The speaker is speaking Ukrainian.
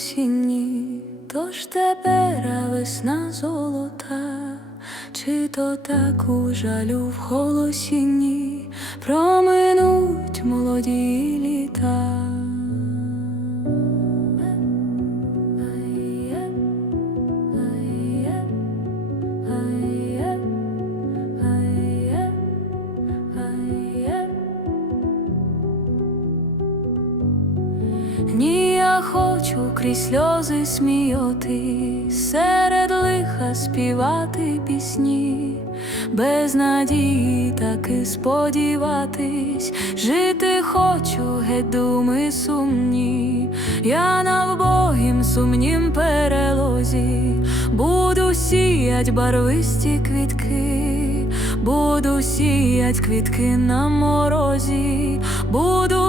осінні, тож тепер весна золота, чи то так у жалю в холосінні проминув. Ні, я хочу крізь сльози сміяти, серед лиха співати пісні, без надії таки сподіватись, жити хочу, геть думи сумні, я на вбогім сумнім перелозі, буду сіять барвисті квітки, буду сіять квітки на морозі, буду